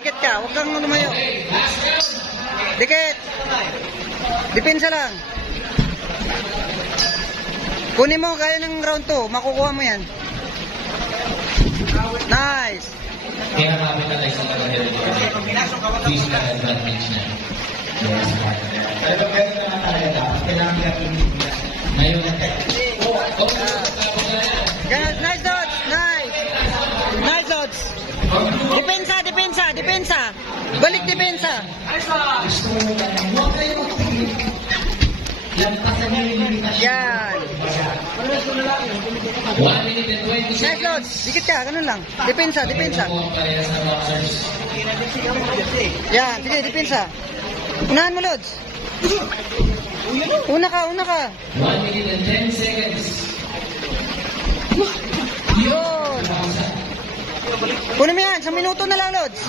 Dikit ka, huwag kang lumayo. Dikit. Depensa lang. Kunin mo, kaya ng round 2. Makukuha mo yan. Nice. Kaya kami na tayo sa mga physical advantage na. Pero pwede na talaga dapat. Kailangan ngayon. Nice dots. Nice. Nice dots. Depensa, depensa, depensa. Balik depensa. Yan. 1 minute and 20 Nice dots. Dikit ka, ganun lang. Depensa, depensa. Yan, sige, depensa. Unahan mo, Lods. Una ka, una ka. 1 minute and 10 seconds. Yun. Kunin mo yan, sa minuto na lang, Lods.